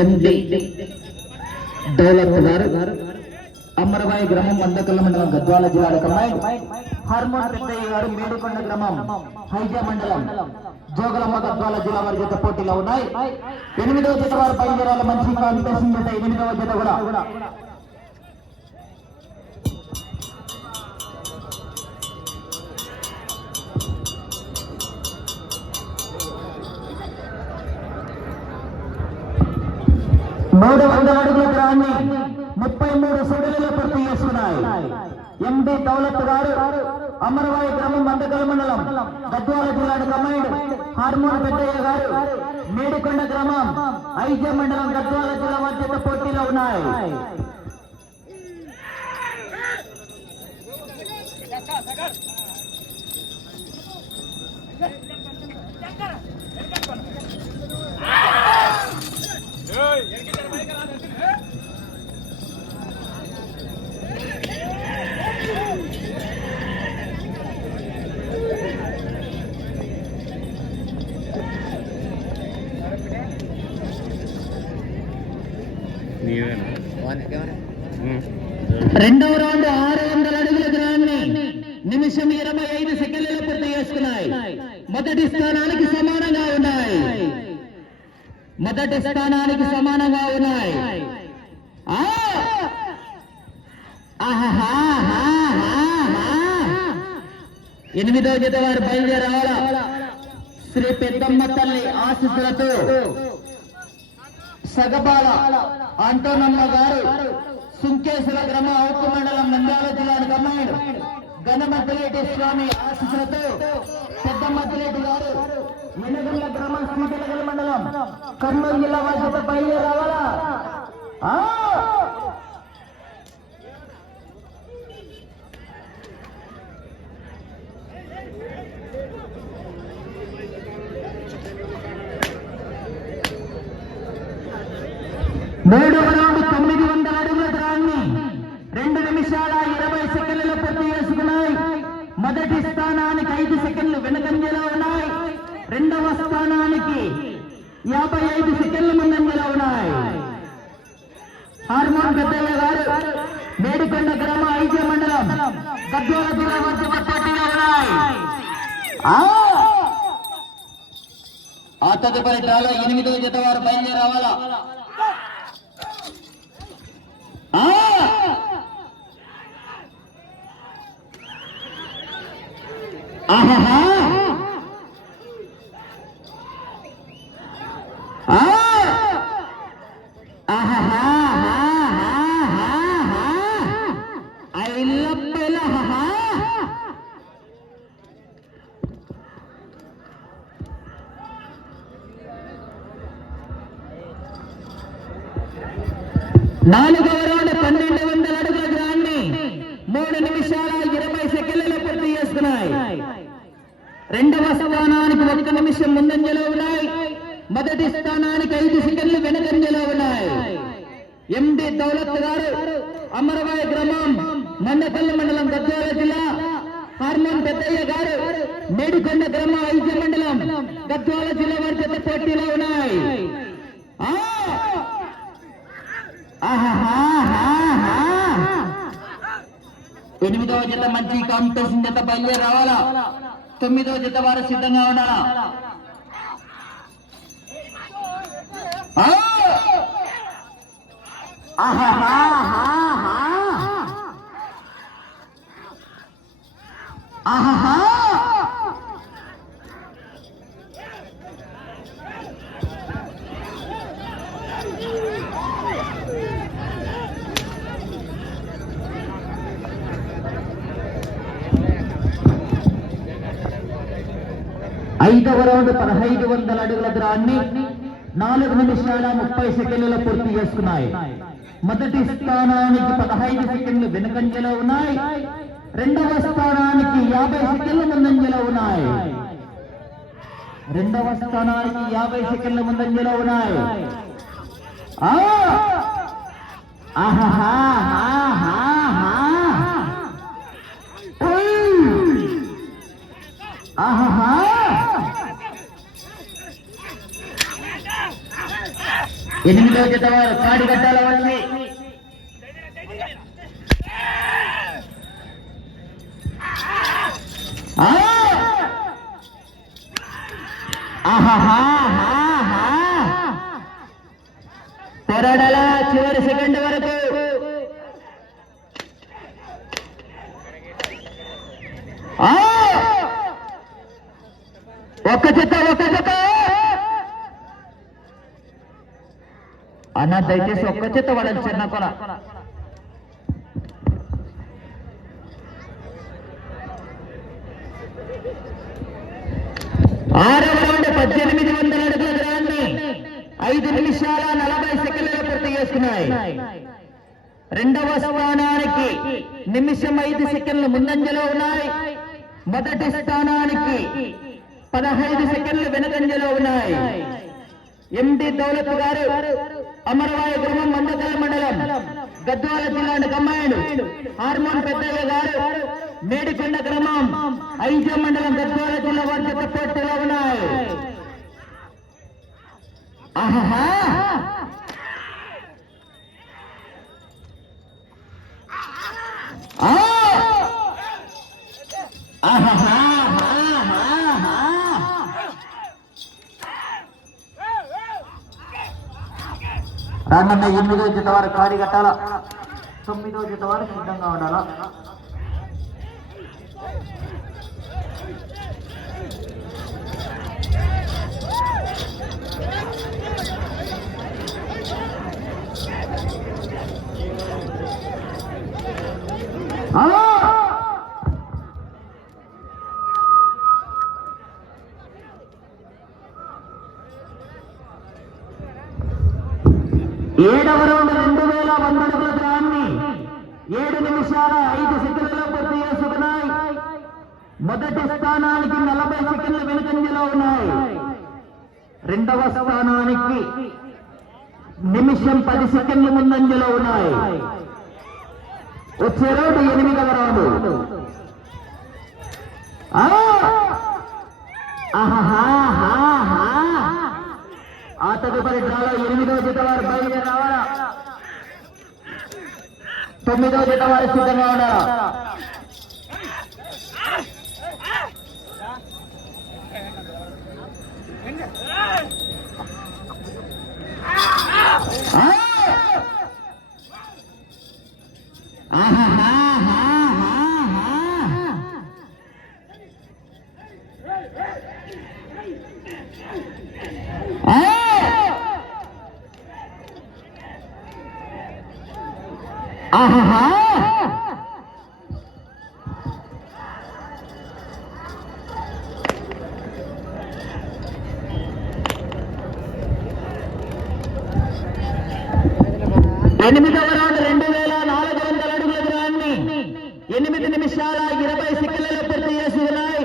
ఎండి దౌలత్ గారు అమరవాయి గ్రామం మందకల్ల మండలం గద్వాల జిల్లా కమాండ్ హార్మోన్ పెద్దయ్య గారు మేడుకొండ గ్రామం హైజా మండలం జోగలమ్మ గద్వాల జిల్లా వారి జత పోటీలో ఉన్నాయి. 8వ జత వారు బయలుదేరాల మంచి కాంపిటీషన్ జత 8వ జత కూడా 300 అడుగుల గ్రాన్ని 33 సూడులలో పూర్తి చేస్తున్నాయి. ఎండి దౌలత్ గారు అమరవాయి గ్రామం మందకల్ల మండలం గద్వాల జిల్లా కమాండ్ హార్మోన్ పెద్దయ్య గారు మేడుకొండ గ్రామం ఐజా మండలం గద్వాల జిల్లా మధ్య పోటీలో ఉన్నాయి. రెండవ రౌండ్ 600 అడుగుల దూరాన్ని నిమిషం 25 సెకండ్లలో పూర్తి చేసుకున్నాయి. మొదటి స్థానానికి సమానంగా ఉన్నాయి. ఎనిమిదవ జత వారు బయలుదేరావాలా. శ్రీ పెద్దమ్మ తల్లి ఆశీస్సులతో సగబాల అంటోనమ్మ గారు సుంకేశ్వర గ్రామ అవుకు మండలం నంద్యాల జిల్లా కమాండ్ గణమద్దిరెడ్డి స్వామి ఆశీస్సులతో పెద్దమద్దిరెడ్డి గారు మినగల్ల గ్రామం శ్రీకలగల మండలం కర్నూలు జిల్లా వారి బయలుదేరావాలా. మూడవ రౌండ్ 900 అడుగుల దూరాన్ని 2 నిమిషాల 20 సెకండ్లలో పూర్తి చేసుకున్నాయి. మొదటి స్థానానికి 5 సెకండ్లు వెనుకంజలో ఉన్నాయి. రెండవ స్థానానికి 55 సెకండ్ల ముందంజలో ఉన్నాయి. హార్మోన్ పెద్దయ్య గారు మేడుకొండ గ్రామ ఐజా మండలం గద్వాల జిల్లా మధ్య పోటీలో ఉన్నాయి. ఆ తదుపరి డ్రాలో 8వ జత వారు బయలుదేరావాలా. నాలుగవ రౌండ్ 1200 అడుగుల గ్రాన్ని 3 నిమిషాల 20 సెకండ్లలో పూర్తి చేసుకున్నాయి. రెండవ స్థానానికి 1 నిమిషం ముందంజలో ఉన్నాయి. మొదటి స్థానానికి 5 సెకండ్లు వెనుకంజలో ఉన్నాయి. ఎండి దౌలత్ గారు అమరవాయి గ్రామం మందకల్ల మండలం గద్వాల జిల్లా హార్మోన్ పెద్దయ్య గారు మేడుకొండ గ్రామ ఐజా మండలం గద్వాల జిల్లా వారి జత పోటీలో ఉన్నాయి. 8వ జత మంచి కాంపిటీషన్ జత బయలుదేరి రావాలా. 9వ జత వారు సిద్ధంగా ఉండాలా. ఐదవ రౌండ్ 1500 అడుగుల దూరాన్ని 4 నిమిషాల 30 సెకండ్లలో పూర్తి చేసుకున్నాయి. మొదటి స్థానానికి 15 సెకండ్లు వెనుకంజలో ఉన్నాయి. రెండవ స్థానానికి 50 సెకండ్ల ముందంజలో ఉన్నాయి. 8వ జత వారు కాడిగట్టాల వచ్చి తెరడల చివరి సెకండ్ వరకు ఒక్క జత అన్న దయచేసి ఒక్క జత వాడాలి చిన్న కొల 6వ రౌండ్ 1800 అడుగుల దూరాన్ని 5 నిమిషాల 40 సెకండ్లలో పూర్తి చేసుకున్నాయి. 2వ స్థానానికి నిమిషం 5 సెకండ్లు ముందంజలో ఉన్నాయి. మొదటి స్థానానికి 15 సెకండ్లు వెనుకంజలో ఉన్నాయి. ఎండి దౌలత్ గారు అమరవాయి గ్రామం మందకల్ మండలం గద్వాల జిల్లా కమ్మాయుడు. హార్మోన్ పెద్దయ్య గారు మేడికొండ గ్రామం ఐజా మండలం గద్వాల జిల్లా వారి జత పోటీలో ఉన్నాయి. ఆహా రామన్న 8వ జత వారు కాడి కట్టాల. 9వ జత వారు సిద్ధంగా ఉండాలా. ఏడవ రౌండ్ 2100 అడుగుల దూరాన్ని 7 నిమిషాల 5 సెకండ్లలో పూర్తి చేసుకున్నాయి. మొదటి స్థానానికి 40 సెకండ్ల వెనుకంజలో ఉన్నాయి. 2వ స్థానానికి నిమిషం 10 సెకండ్ల ముందంజలో ఉన్నాయి. వచ్చే రౌండ్ 8వ రౌండ్. ఆ తదుపరి డ్రాలో 8వ జత వారు బయలుదేరి రావాలా. 9వ జత వారు సిద్ధంగా ఉండాలా. ఎనిమిదవ రౌండ్ 2400 అడుగుల దూరాన్ని 8 నిమిషాల 20 సెకండ్లలో పూర్తి చేసుకున్నాయి.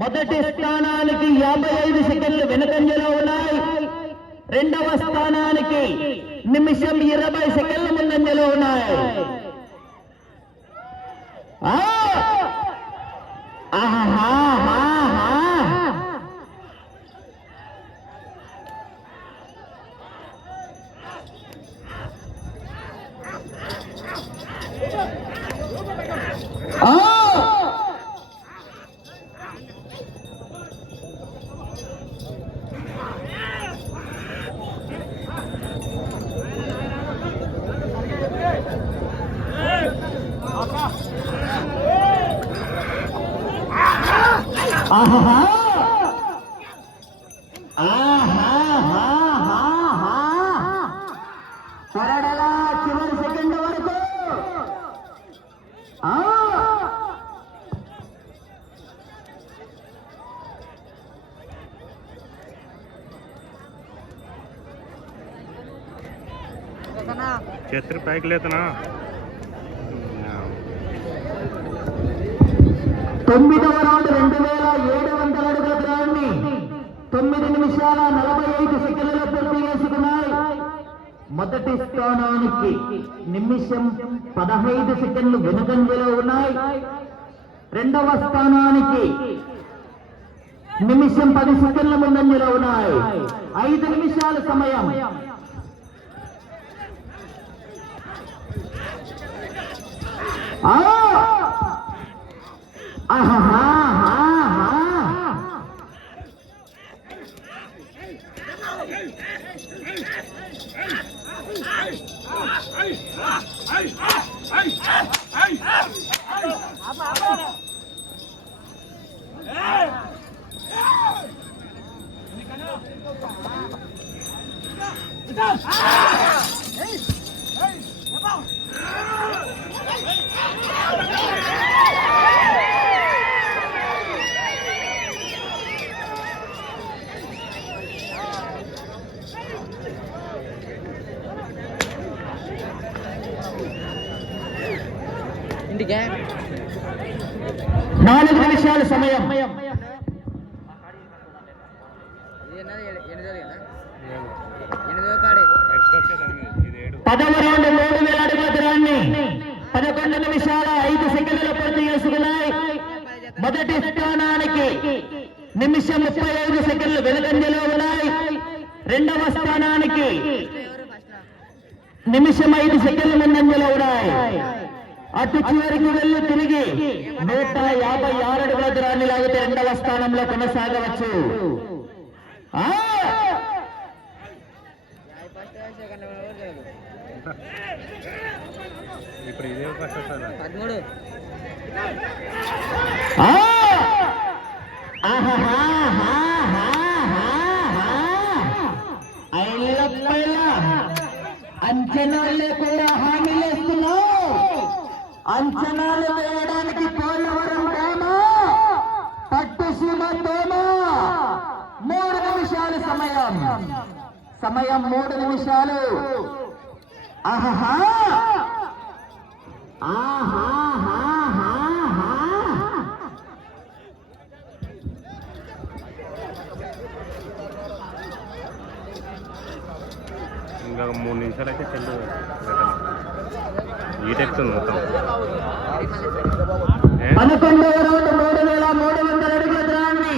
మొదటి స్థానానికి 55 సెకండ్లు వెనుకంజలో ఉన్నాయి. 2వ స్థానానికి నిమిషం 20 సెకండ్ల ముందంజలో ఉన్నాయి. చివరి సెకండ్ వరకు చేతులు పైకి లేతనా. 9వ రౌండ్ 2700 అడుగుల దూరాన్ని 9 నిమిషాల 45 సెకండ్లలో పూర్తి చేసుకున్నాయి. మొదటి స్థానానికి నిమిషం 15 సెకండ్లు వెనుకంజలో ఉన్నాయి. 2వ స్థానానికి నిమిషం 10 సెకండ్ల ముందంజలో ఉన్నాయి. 5 నిమిషాల సమయం ఆ! ఆహాహా! ఇంటికే 4 నిమిషాల సమయం. ఇది ఎన్నది ఎనిమిది కదా ఎనిమిదో కాడే నెక్స్ట్ వచ్చేదాన్ని ఇది 7. 10వ రౌండ్ 3000 అడుగుల దూరాన్ని 11 నిమిషాల 5 సెకండ్లలో పూర్తి చేసుకున్నాయి. మొదటి స్థానానికి నిమిషం 35 సెకండ్లు వెనుకంజలో ఉన్నాయి. రెండవ స్థానానికి నిమిషం 5 సెకండ్లు ముందంజలో ఉన్నాయి. అటు చివరికి వెళ్ళి తిరిగి 156 అడుగుల దూరాన్ని లాగితే రెండవ స్థానంలో కొనసాగవచ్చు. ఇప్పుడు ఇదే ఫస్ట్ వస్తుంది. 13 అంచనాలు లేకుండా హామీలు వేస్తున్నావు. అంచనాలు వేయడానికి పోలవరం గ్రామా పట్టుసీమతోనా 3 నిమిషాలు సమయం. 3 నిమిషాలు. ఆహా ఇంకా 3 నిమిషాలు అయితే చెల్లు ఈటెక్తుంది మొత్తం. 11వ రౌండ్ 3300 అడుగుల దూరాన్ని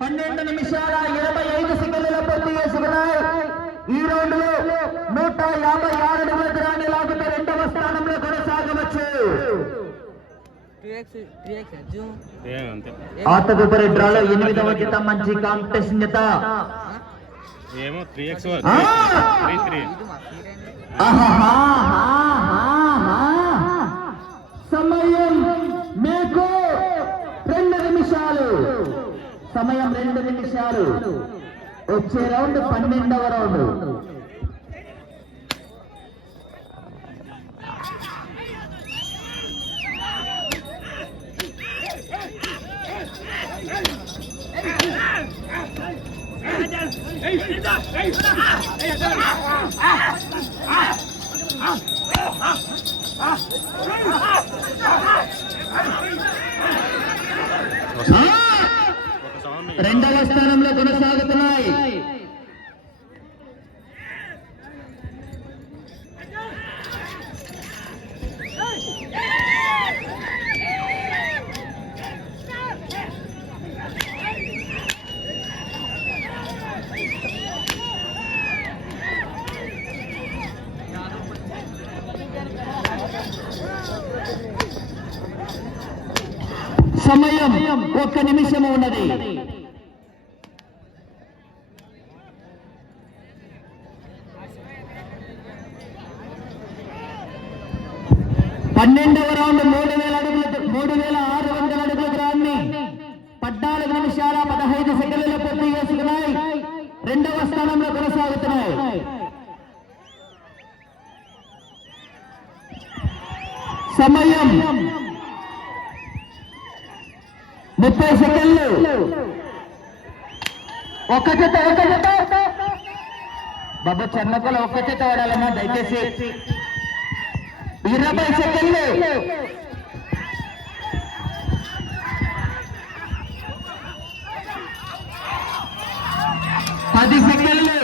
12 నిమిషాల 25 సెకండ్లలో పూర్తి చేసుకున్నాయి. ఈ రౌండ్ లో 156 అడుగుల దూరాన్ని లాగితే రెండవ స్థానంలో కొనసాగవచ్చు. 3x జూమ్ అంతే. ఆ తదుపరి డ్రాలో 8వ జత మంచి కాంపిటీషన్ జత. ఏమో 3x 3 ఇది మా సీరైంది సమయం మీకు 2 నిమిషాలు. 2 నిమిషాలు. వచ్చే రౌండ్ 12వ రౌండ్. ఒక సౌండ్ రెండవ స్థానంలో కొనసాగుతున్నాయి. సమయం 1 నిమిషము ఉన్నది. పన్నెండవ రౌండ్ 3600 అడుగుల దూరాన్ని 14 నిమిషాల 15 సెకండ్లలో పూర్తి చేసుకున్నాయి. రెండవ స్థానంలో కొనసాగుతున్నాయి. సమయం 30 సెకండ్లు. ఒక జత బాబు చెన్నకలు ఒక జత వాడాలన్నా దయచేసి. 20 సెకండ్లు. 10 సెకండ్లు.